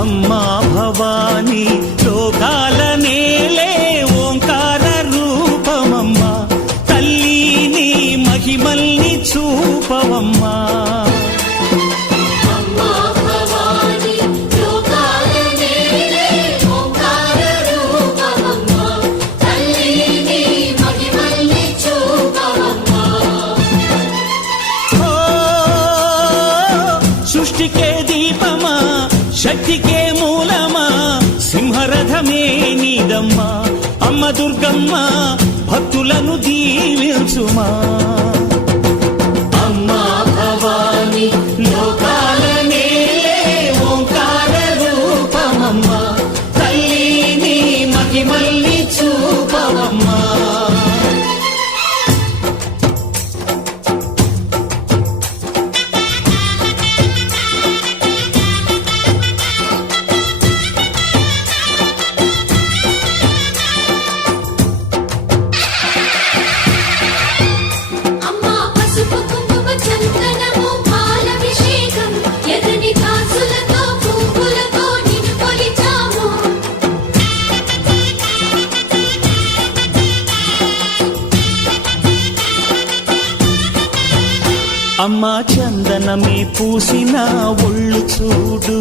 అమ్మా భవాని లోకాల నేలే ఓంకార రూపమమ్మా, తల్లిని మహిమల్ని చూపవమ్మా. సృష్టికే దీపమా, శక్తికే మూలమా, సింహరథమే నీదమ్మా. అమ్మ దుర్గమ్మ భక్తులను దీవించుమా. అమ్మా భవాని లోకాల నేలే ఓంకార రూపమమ్మా, తల్లిని మహిమల్ని చూపవమ్మా. అమ్మా చందనమే పూసిన ఒళ్ళు చూడు.